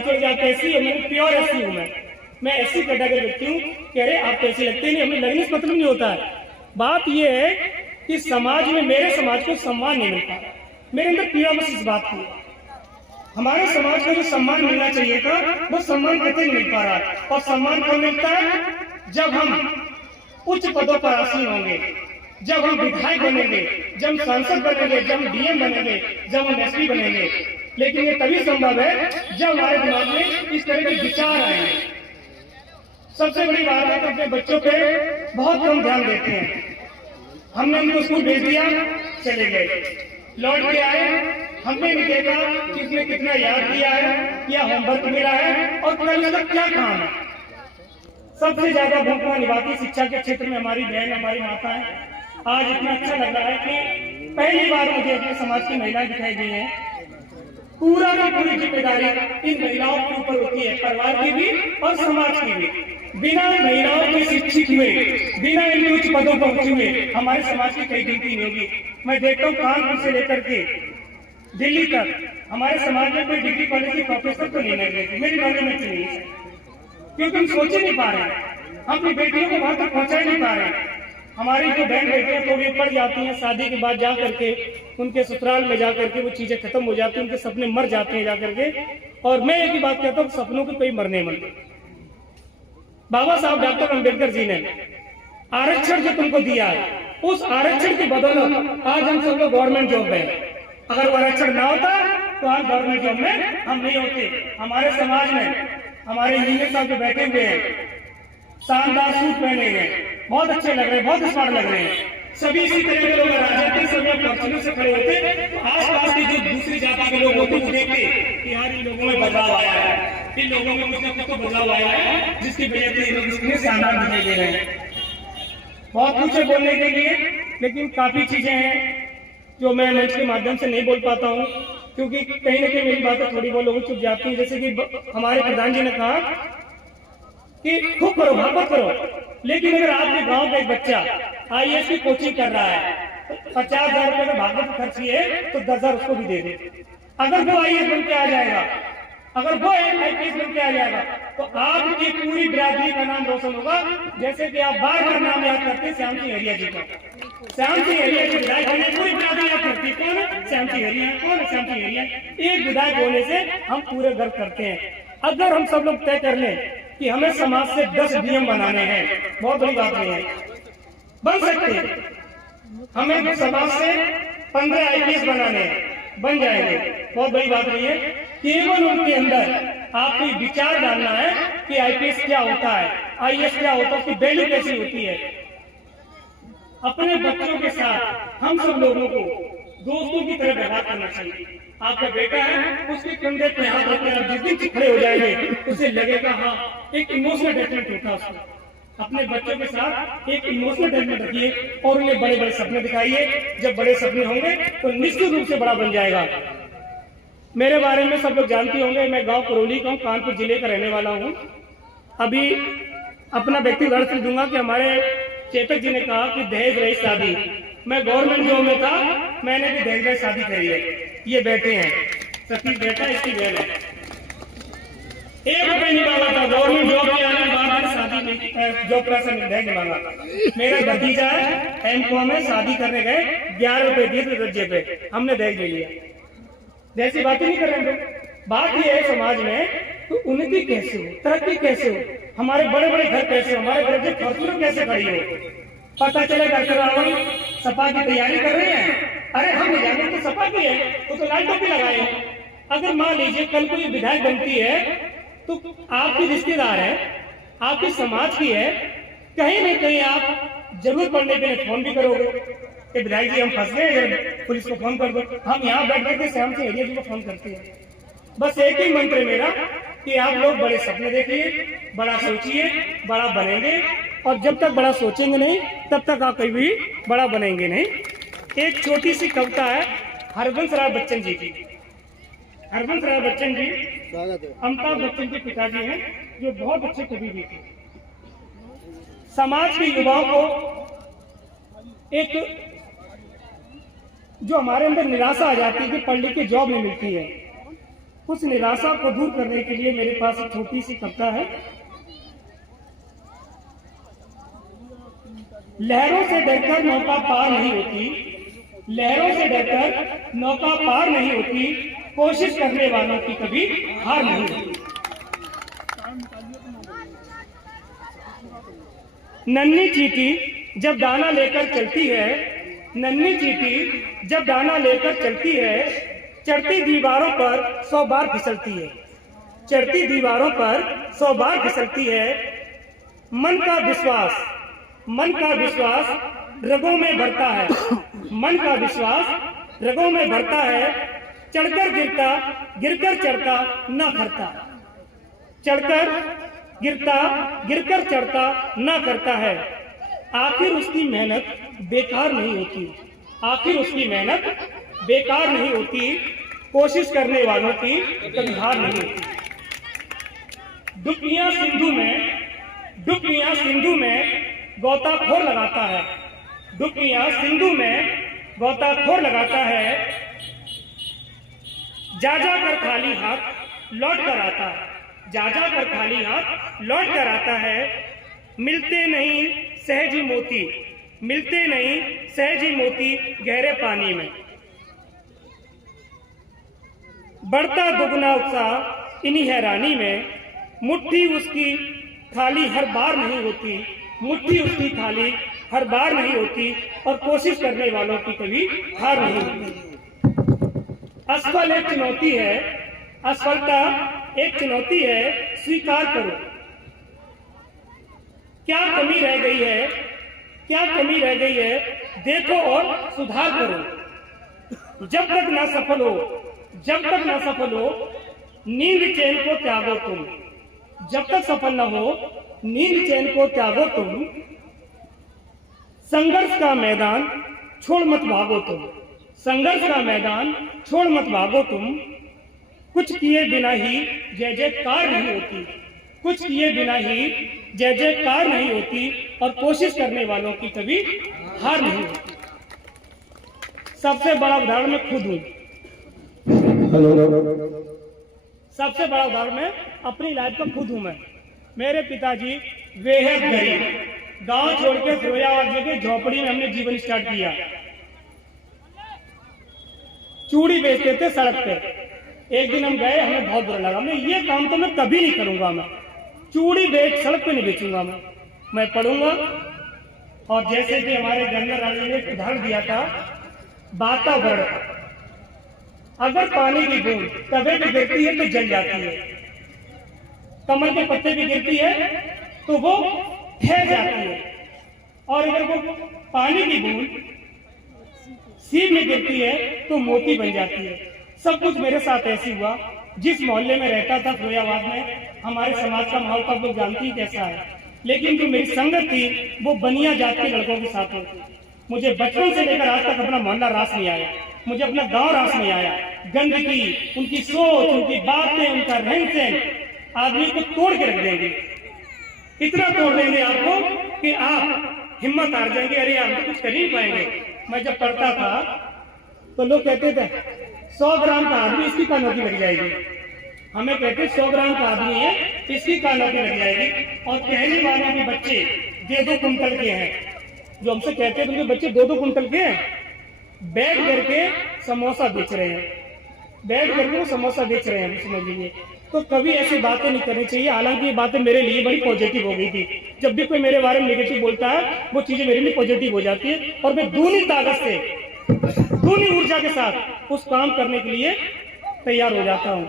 चढ़ जाए कैसी है, मैंने प्योर एससी हूँ, मैं एससी कैटेगरी व्यक्ति हूँ। कह रहे आप कैसी लगते नहीं, हमें लगने से मतलब नहीं होता है। बात यह है कि समाज में मेरे समाज को सम्मान नहीं मिल पा रहा, मेरे अंदर पीड़ा बस इस बात की। हमारे समाज को जो सम्मान मिलना चाहिए था वो सम्मान कतई नहीं मिल पा रहा। और सम्मान कब मिलता है? जब हम उच्च पदों पर आसीन होंगे, जब हम विधायक बनेंगे, जब हम सांसद बनेंगे, जब हम डीएम बनेंगे, जब हम एसपी बनेंगे। लेकिन ये तभी संभव है जब हमारे दिमाग में इस तरह के विचार आएंगे। सबसे बड़ी बात है कि अपने बच्चों पे बहुत कम ध्यान देते हैं। हमने उनको स्कूल भेज दिया, चले गए, लौट के आए, हमने नहीं देखा कि इसने कितना याद किया है, क्या होमवर्क मिला है और कल इसका क्या काम है। सबसे ज्यादा भूमिका निभाती शिक्षा के क्षेत्र में हमारी बहन, हमारी माता है। आज इतना अच्छा लग रहा है कि पहली बार मुझे अपने समाज की महिलाएं दिखाई दी हैं। पूरा की पूरी जिम्मेदारी इन महिलाओं के ऊपर होती है, परिवार की भी और समाज की भी। बिना महिलाओं के शिक्षित हुए, बिना इन उच्च पदों पर पहुंचे हुए हमारे समाज की कई गिनती नहीं होगी। मैं देखता हूँ कानपुर से लेकर के दिल्ली तक हमारे समाज में कोई डिग्री कॉलेज के प्रोफेसर तो नहीं लग रहे, मेरी नॉलेज में नहीं है, क्योंकि हम सोच ही नहीं पा रहे हैं, हम अपनी बेटियों को वहां तक पहुंचा ही नहीं पा रहे हैं। हमारी जो बहन बेटियां थोड़ी पड़ जाती हैं, शादी के बाद जा करके उनके ससुराल में जा करके वो चीजें खत्म हो जाती हैं, उनके सपने मर जाते हैं जा करके। और मैं एक ही बात कहता हूँ, सपनों को कोई मरने मत। बाबा साहब डॉक्टर अम्बेडकर जी ने आरक्षण जो तुमको दिया है, उस आरक्षण की बदौलत आज हम सब लोग गवर्नमेंट जॉब में। अगर वो आरक्षण ना होता तो आज गवर्नमेंट जॉब में हम नहीं होते। हमारे समाज में हमारे इंजीनियर साहब जो बैठे हुए हैं, शानदार सूट पहने हुए, बहुत अच्छे लग रहे हैं, बहुत स्मार्ट लग रहे हैं। सभी इसी तरह के लोग आ जाते, सभी फॉर्चूनर से खड़े होते, आसपास के जो दूसरी जाति के लोग होते वो देखते कि यार इन लोगों में बदलाव आया है, इन लोगों में कुछ ना कुछ तो बदलाव आया है, जिसकी वजह से ये लोग इसमें शानदार दिखाई दे रहे हैं। बहुत कुछ है बोलने के लिए, लेकिन काफी चीजें हैं जो मैं मंच के माध्यम से नहीं बोल पाता हूँ, क्योंकि कहीं ना कहीं मेरी बातें थोड़ी बहुत लोगों चुप जाती हैं। जैसे कि हमारे प्रधान जी ने कहा कि खूब करो, भागवत करो, लेकिन अगर आपके गांव का एक बच्चा आईएएस की कोचिंग कर रहा है, 50,000 रुपए का भागवत खर्ची है तो 10,000 उसको भी दे दे। अगर वो आईएएस बन के आ जाएगा, अगर वो आईपीएस बन के आ जाएगा तो आपकी पूरी बिरादरी का नाम रोशन होगा। जैसे कि आप बार बार नाम याद करते हैं श्याम सिंह हरिया जी का, श्याम सिंह हरिया जी विधायक होने पूरी बिरादरी याद करती है। कौन? श्याम सिंह हरिया। कौन? श्याम सिंह हरिया। एक विधायक होने से हम पूरे गर्व करते हैं। अगर हम सब लोग तय कर लें कि हमें समाज से 10 डीएम बनाने हैं, बहुत बड़ी बात नहीं है, बन सकते हैं। हमें समाज से 15 आईपीएस बनाने हैं, बन जाएंगे, बहुत बड़ी बात नहीं है। केवल उनके अंदर आपको विचार डालना है कि आईपीएस क्या होता है, आईएएस क्या होता है, उसकी वैल्यू कैसी होती है। अपने बच्चों के साथ हम सब लोगों को दोस्तों की तरह व्यवहार करना चाहिए। आपका बेटा है, उसके कंधे पे हाथ रखकर आप जिस दिन खड़े हो जाएंगे उसे लगेगा हाँ एक इमोशनल अटैचमेंट होता है उसको। अपने बच्चों के साथ एक इमोशनल अटैचमेंट रखिए और उन्हें बड़े बड़े सपने दिखाइए। जब बड़े सपने होंगे तो निश्चित रूप से बड़ा बन जाएगा। मेरे बारे में सब लोग जानते होंगे, मैं गांव करौली का हूँ, कानपुर जिले का रहने वाला हूँ। अभी अपना व्यक्तिगत से दूंगा कि हमारे चेतक जी ने कहा कि दहेज रही शादी, मैं गवर्नमेंट जॉब में था, मैंने भी दहेज रही शादी करी है। ये बैठे हैं, सतीश बेटा इसकी बहन है, 1 रुपये नहीं मांगा था, गवर्नमेंट जॉब में आने के बाद शादी में जॉब पैसा दहेज नहीं मांगा। मेरा भतीजा है, एमकॉम में, शादी करने गए, 11 रुपये दिए थे दर्जे पे, हमने दहेज ले लिया। जैसी बातें नहीं कर रहे हैं। बात यह है समाज में तो उन्नति कैसे हो, तरक्की कैसे हो, हमारे बड़े बड़े घर कैसे हो, हमारे घर से फॉर्चूनर कैसे खड़ी हो। पता चले डॉक्टर रावण सपा की तैयारी कर रहे हैं, अरे हम जाने तो सपा की है, वो तो लाल टोपी लगाए। अगर मान लीजिए कल कोई विधायक बनती है तो आपकी रिश्तेदार है, आपके समाज की है, कहीं न कहीं आप जरूरत पड़ने पे फोन भी करोगे कि विधायक जी हम फंस गए, पुलिस को फोन कर दो। हम यहाँ बैठ करके श्याम सिंह हरिया जी को फोन करते हैं। बस एक ही मंत्र है मेरा कि आप लोग बड़े सपने देखिए, बड़ा सोचिए, बड़ा बनेंगे। और जब तक बड़ा सोचेंगे नहीं तब तक आप कभी भी बड़ा बनेंगे नहीं। एक छोटी सी कविता है हरबंस राय बच्चन जी की। हरबंस राय बच्चन जी अमिताभ बच्चन के पिताजी हैं, जो बहुत अच्छे कवि भी थे। समाज के युवाओं को एक जो हमारे अंदर निराशा आ जाती है कि पढ़ लिख के जॉब नहीं मिलती है, उस निराशा को दूर करने के लिए मेरे पास एक छोटी सी कविता है। लहरों से डरकर नौका पार नहीं होती, लहरों से डरकर नौका पार नहीं होती, कोशिश करने वालों की कभी हार नहीं होती। नन्ही चींटी जब दाना लेकर चलती है, नन्ही चींटी जब दाना लेकर चलती है, चढ़ती दीवारों पर 100 बार फिसलती है, चढ़ती दीवारों पर 100 बार फिसलती है। मन का विश्वास, मन का विश्वास रगों में भरता है, मन का विश्वास रगों में भरता है। चढ़कर गिरता, गिरकर चढ़ता ना करता, चढ़कर गिरता, गिरकर चढ़ता ना करता है। आखिर उसकी मेहनत बेकार नहीं होती, आखिर उसकी मेहनत बेकार नहीं होती, कोशिश करने वालों की कभी हार नहीं होती। डुबकियां सिंधु में, डुबकियां सिंधु में गोताखोर लगाता है, डुबकियां सिंधु में गोताखोर लगाता है। जा जा कर खाली हाथ लौट कर आता है, जा जा कर खाली हाथ लौट कर आता है। मिलते नहीं सहजी मोती, मिलते नहीं सहजी मोती गहरे पानी में। बढ़ता दुगना उत्साह इन्हीं हैरानी में। मुट्ठी उसकी खाली हर बार नहीं होती, मुट्ठी उसकी खाली हर बार नहीं होती, और कोशिश करने वालों की कभी हार नहीं होती। असफल एक चुनौती है, असफलता एक चुनौती है, स्वीकार करो। क्या कमी रह गई है, क्या कमी रह गई है, देखो और सुधार करो। जब तक ना सफल हो, जब तक ना सफल हो, नींद चैन को त्यागो तुम, जब तक सफल ना हो, नींद चैन को त्यागो तुम। संघर्ष का मैदान छोड़ मत भागो तुम, संघर्ष का मैदान छोड़ मत भागो तुम। कुछ किए बिना ही जय जयकार नहीं होती, कुछ किए बिना ही जय जयकार नहीं होती, और कोशिश करने वालों की कभी हार नहीं होती। सबसे बड़ा उदाहरण मैं खुद हूं, सबसे बड़ा उदाहरण मैं अपनी लाइफ का खुद हूं। मैं, मेरे पिताजी बेहद गरीब, गांव छोड़ के फिरोजाबाद जगह झोपड़ी में हमने जीवन स्टार्ट किया। चूड़ी बेचते थे सड़क पे। एक दिन हम गए, हमें बहुत बुरा लगा, मैं ये काम तो मैं कभी नहीं करूंगा, मैं चूड़ी बेच सड़क पे नहीं बेचूंगा, मैं पढ़ूंगा। और जैसे कि हमारे गंगा रानी ने उदाहरण दिया था, वातावरण, अगर पानी की बूंद कभी भी गिरती है तो जल जाती है, कमल के पत्ते भी गिरती है तो वो ठहर जाती है, और अगर वो पानी की बूंद सीप में गिरती है तो मोती बन जाती है। सब कुछ मेरे साथ ऐसे हुआ। जिस मोहल्ले में रहता था फिरोजाबाद में, हमारे समाज का माहौल आप लोग जानती ही कैसा है, लेकिन जो मेरी संगत थी वो बनिया जात के लड़कों के साथ होती। मुझे बचपन से लेकर आज तक अपना मोहल्ला रास नहीं आया, मुझे अपना गांव रास नहीं आया। गंदगी, उनकी सोच, उनकी बातें, उनका रहन सहन आदमी को तोड़ के रख देंगे, इतना तोड़ देंगे आपको कि आप हिम्मत हार जाएंगे, अरे आप तो कुछ कर ही नहीं पाएंगे। मैं जब पढ़ता था तो लोग कहते थे 100 ग्राम का आदमी, इसकी कान नौकरी लग जाएगी। हमें कहते 100 ग्राम का आदमी है, इसकी कान नौकरी लग जाएगी। और कहने वालों के बच्चे 2-2 कुंटल के हैं, जो हमसे कहते हैं तुमके बच्चे 2-2 कुंटल के हैं, बैठ करके समोसा बेच रहे हैं, बैठ करके वो समोसा बेच रहे हैं, समझ लीजिए। तो कभी ऐसी बातें नहीं करनी चाहिए। हालांकि ये बातें मेरे लिए बड़ी पॉजिटिव हो गई थी। जब भी कोई मेरे बारे में नेगेटिव बोलता है वो चीजें मेरे लिए पॉजिटिव हो जाती है, और मैं दूनी ताकत से, दूनी ऊर्जा के साथ उस काम करने के लिए तैयार हो जाता हूँ।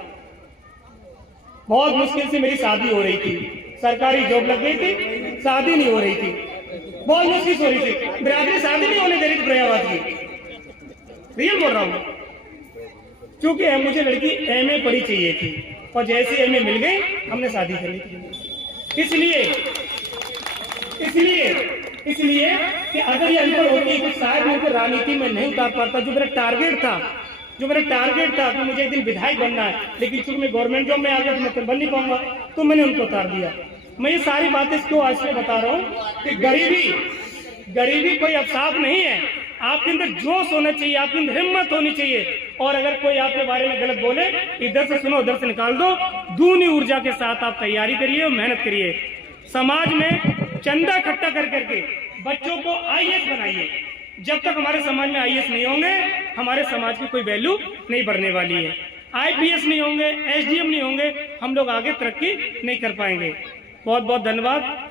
बहुत मुश्किल से मेरी शादी हो रही थी, सरकारी जॉब लग गई थी, शादी नहीं हो रही थी, बहुत मुश्किल से हो रही थी। बिरादरी शादी नहीं होने दे रही थी फिरोजाबाद की, रियल बोल रहा हूँ। क्योंकि मुझे लड़की एमए पढ़ी चाहिए थी, और जैसे एमए मिल गई हमने शादी कर ली थी। इसलिए कि अगर ये अनपढ़ होती तो शायद मुझे राजनीति में नहीं उतार पाता। जो मेरा टारगेट था कि मुझे एक दिन विधायक बनना है, लेकिन चूंकि मैं गवर्नमेंट जॉब में आ गया तो मैं बन नहीं पाऊंगा, तो मैंने उनको उतार दिया। मैं ये सारी बातें क्यों आज से बता रहा हूँ कि गरीबी कोई अवसाद नहीं है। आपके अंदर जोश होना चाहिए, आपके अंदर हिम्मत होनी चाहिए। और अगर कोई आपके बारे में गलत बोले, इधर से सुनो उधर से निकाल दो। दूनी ऊर्जा के साथ आप तैयारी करिए और मेहनत करिए। समाज में चंदा इकट्ठा कर करके बच्चों को आईएएस बनाइए। जब तक हमारे समाज में आईएएस नहीं होंगे, हमारे समाज की कोई वैल्यू नहीं बढ़ने वाली है। आईपीएस नहीं होंगे, एसडीएम नहीं होंगे, हम लोग आगे तरक्की नहीं कर पाएंगे। बहुत बहुत धन्यवाद।